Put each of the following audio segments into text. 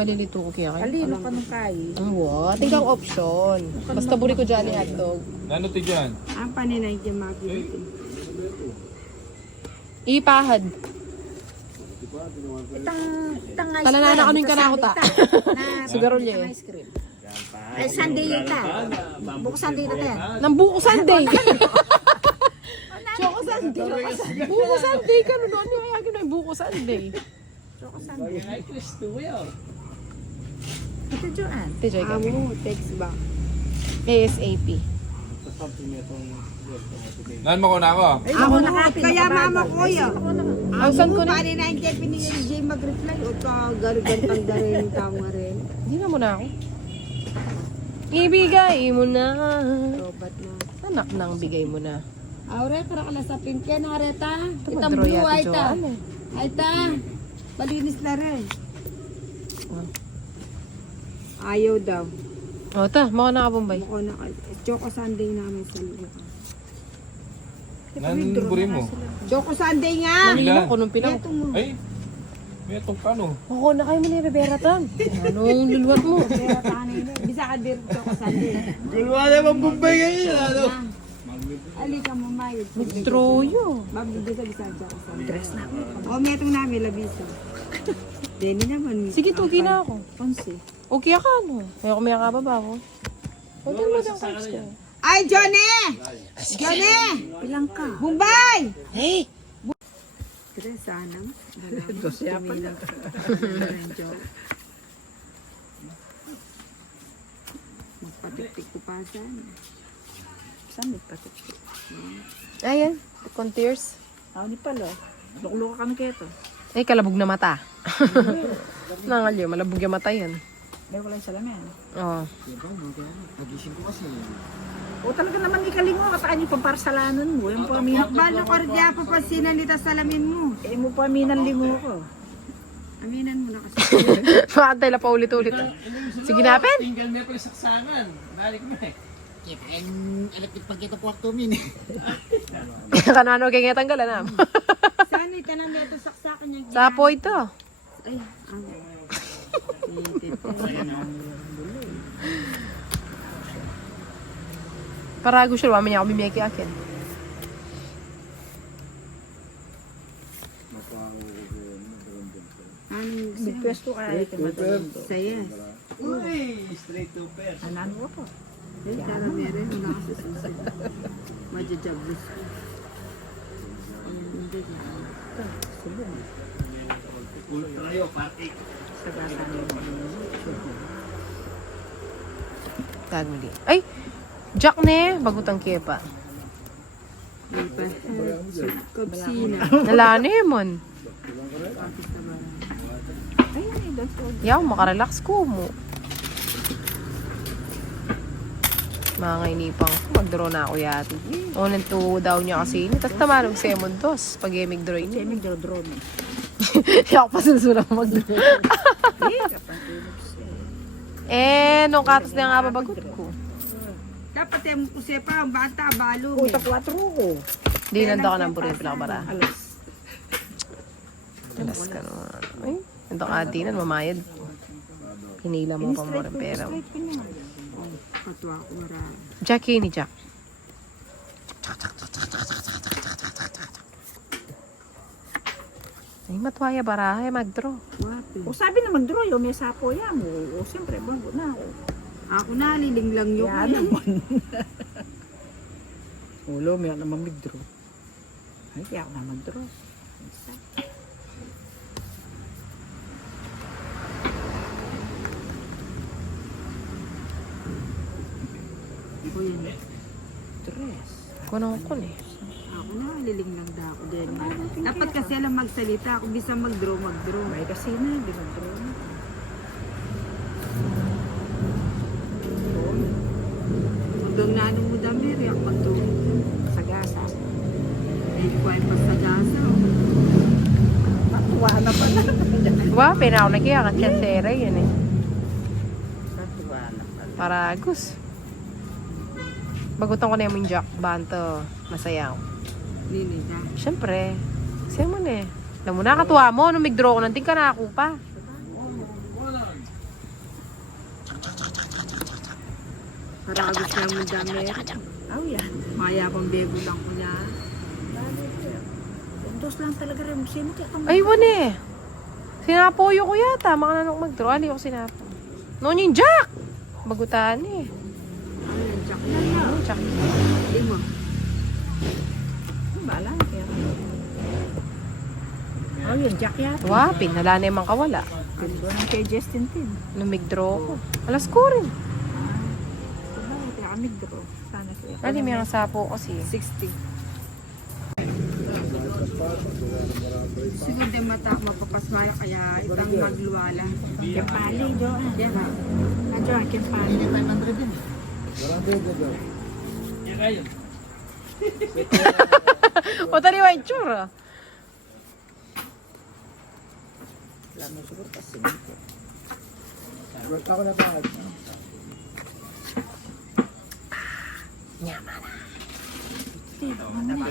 Malilito ko kaya kayo. Alino ka nung kain. Ang what? Tingkang option. Basta buri ko dyan yung hotdog. Ano ti dyan? Ang paninay dyan makikita. Ipahad. Itang ice Talanana ka nung kanako ta. Sigarilyo eh. ice cream. Ay, Sunday yun ta. Bukas Sunday na tayo. Nang buko Sunday. Choco Sunday. Buko Sunday ka nun. Ano yung kaya gano'n yung buko Sunday? Choco Sunday. Ito Joanne. Ito, Joy, ka. Amo, text back. ASAP. Nan mo ko na ako. Ako nakapin. Kaya mama ko yun. Ang san ko na? Pari na yung Jeff ni Jay mag-reply. O ka, garigantang darin, tama rin. Hindi na muna ako. Ibigay mo na. Robat na. Anak nang bigay mo na. Aure, para ka sa pinken, hareta. Ito Itang mag-draw blue, yata, ay ta. Joanne. Ay ta. Malinis na rin. Ayaw daw. O, ta. Mukha na ka, Bombay. Mukha na Choco Sunday namin sa lupa. Nan buri mo. Choco Sunday nga! Nalilang ko nung pilaw. Ito mo. Ay, may itong kano. Oo, na kayo mo ni Beberatan. Anong luluwat mo? Pera tanay na. Bisa ka din Choco Sunday. Gulwa na bang bumbay ngayon. Ano? Alika mo, Mayo. Troyo. Mabibig ka bisa Choco Sunday. Dress na. O, may itong namin, labisa. Denny naman. Sige, tugi na ako. Ponce. Okay ka, no? May ako may kakababa ko. Okay mo lang cards ko. Ay, Johnny! Johnny! Ilang ka? Bombay! Hey! Kaya sana. Ito siya pa na. Magpatiktik ko pa sana. Saan magpatiktik? Ayan, contours. Ako ni pala. Lukluka ka na kaya ito. Ay, kalabog na mata. Nangalyo, malabog yung mata yan. Dahil wala yung salamin. Oo. O talaga naman ikalingo ka pa kanyo pamparsalanan mo. Yung paminan. Balo ko rin pa pa sinalita salamin mo. Eh mo paminan lingo ko. Aminan mo na kasi. Makantay na pa ulit-ulit. Sige na, Pen. Tinggal mo yung saksangan. Balik mo eh. Electric pagkita po ako min. Kanano kaya nga tanggalan na. Saan ito na neto saksakan niya? Sapo ito. Ay, Para gusto naman niya ako bimiyaki akin. Bigpesto kaya ito madalong. Saya. Uy, straight to pair. Anan mo po. Eh, sana meron. Wala kasi susi. Madjajablos ko. Hindi na. Ito, subong. Tayo, party. Sagasa mo. Gagmali. Ay! Jack ne! Bagutang kepa. Di pa. Kabsina. Nala na yun. Ay, ay, that's all. Yaw, makarelax ko mo. Mga inipang ko. Mag-draw na ako yati. Unang to daw niya kasi ini. Tapos tamarog sa Emon dos. Pag mag-draw Siya ini. nagdodro mo. Yaw pa susulang mag-draw. Eh, kapatulog siya. Nung katas na nga babagot ko. Dapat yung kusepa, ang bata, balo. Uta 4 ko. Di nanda ka ng burin pinakabara. Alas. Alas ka naman. Ay, ito ka atinan, mamayad. Hinila mo pa mo rin pera. Patwa ko marami. Jackie ni Jack. Ay, matwaya barahe, mag-draw. Wapi. O sabi na mag-draw yun, may sapo yan mo. O siyempre, bago na ako. Ako na, liling lang yun. Yan naman. Ulo, may naman mag-draw. Ay, kaya ako na mag-draw. Ako yun. Dress. Kunong ko eh. Ako na, liling lang da ako din. Dapat kasi alam magsalita. Ako bisa mag-draw, mag-draw. May kasi na, di mag-draw na. Hanggang na ano mo dami, riyak mag-draw. Sagasa. Ay, ko ay pasagasa. Matuwa na pala. Wow, pina ako nakiya ka chansera yun eh. Matuwa na pala. Paragos. Bagutan ko na yung Jack. Banto. Masaya ako. Nini ka. Siyempre. Kasi mo na eh. Alam mo na, katuwa mo. Nung mag-draw ko, nanting ka na ako pa. Karagos nga mo dami. Aw yan. Mayabang bego lang ko niya. Dos lang talaga rin. Sino kaya kang... Ay, wala eh. Sinapoyo ko yata. Makananong mag-draw. Ali ako sinapo. Noon yung Jack! Bagutaan eh. Ayun, Jack na yan. Jack. Hindi mo. Bala. Oh, yun, Jack yata. Wapin. Wala na yung kawala. Ganda ng kay Justin Tin. Numig-draw ko. Alas ko rin. Kaya kami draw. Sana siya. Ali, may ang sapo kasi. 60. Siguro din mata mapapasmaya kaya itang magluwala. Kempali, Jo. Diyan ba? Jo, Kempali. 500 din. Yan kayo. O, taliwa yung tsura. Wala mo siguro kasi.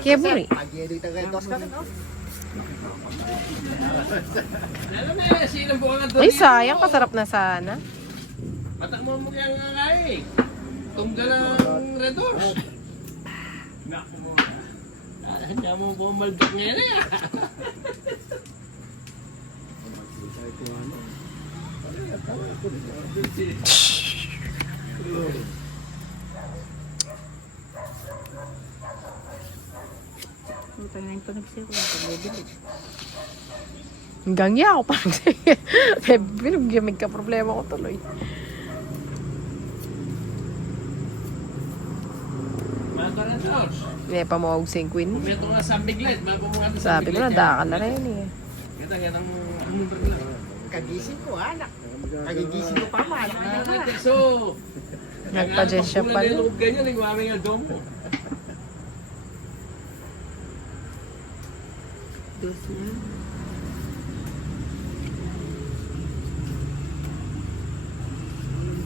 Keburi. Alam mo yan, sino po ang Ay, sayang. Kasarap na sana. Matak mo mo kaya nga eh. Tunggal ang Red Horse. Naku mo. Kaya mo po maldok ngayon eh. Utang na yung panagsir ko. Pag-bibili. Hanggang niya ako parang sige. Binugyamig ka. Problema ko tuloy. Mga Red Horse. May pamawag si Queen. Ito nga sa biglet. Sabi ko na, daka na rin eh. Kita yan ang Kagising ko, anak. Kagigising ko pa, malak na na. So, Nagpa-jet siya pala. Nagpapulad ganyan, nagmamay nga dom mo. Dos na.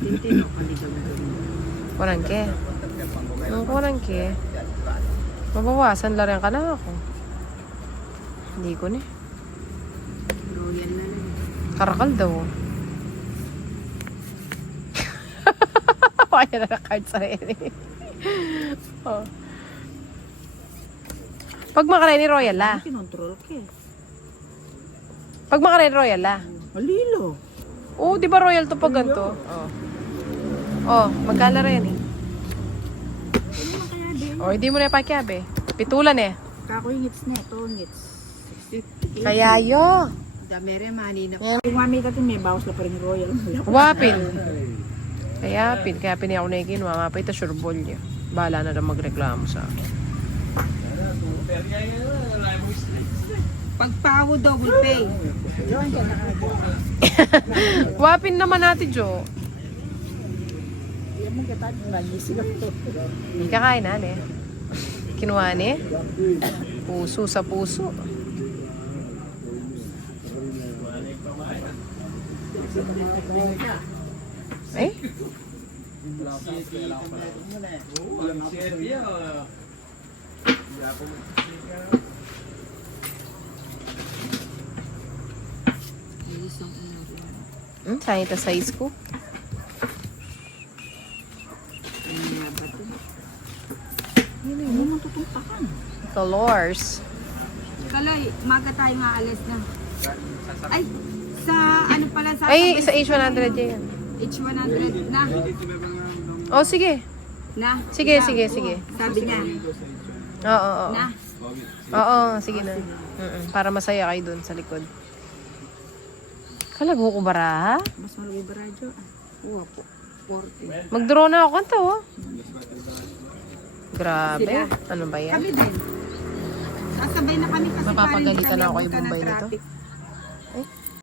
Tintin ako kanina mo. Kurang ke. Ang kurang ke. Mabawasan lang ka na ako. Hindi ko ni. Royal na lang. Karakal daw. Kaya na card sa rin eh. Oh. Pag makaray ni Royal la. Kinontrol ka eh. Pag makaray ni Royal la. Malilo. Oo, di ba Royal to pag ganito? Oh. Oh, magkala rin eh. Ano na kaya din? Oh, hindi mo na ipakyabe. Pitulan eh. Kako yung ngits na ito, ngits. Kaya yo. Dami rin, manina. Yung mami natin may bawas na pa rin royal. Wapin. Kaya pin ako na ikinuha nga pa ito sureball niya. Bahala na lang magreklamo sa akin. Pagpawo double pay. Diyan ka na. Wapin naman natin, Jo. Yan mo kita, nagising ako. Hindi kakain na, ne? Kinuha ni? Puso sa puso. Eh? Saan ito size ko? Ano mo tutumpakan? Colors. Kalay, maga tayo nga alas na. Ay, sa ano pala sa... Ay, sa H100 yan. H100 na. Oh, sige. Na. Sige, Na. sige, sige. Sabi niya. Oo, oo. Na. Oo, sige na. Para masaya kayo dun sa likod. Kalago ko bara, ha? Mas malaki ba radyo? Oo po. 40. Mag-draw na ako kanto, oh. Grabe. Sila? Ano ba yan? Kami din. Sasabay na kami kasi Mapapagalitan parang ako kay kami Bombay abutan ng nito. traffic.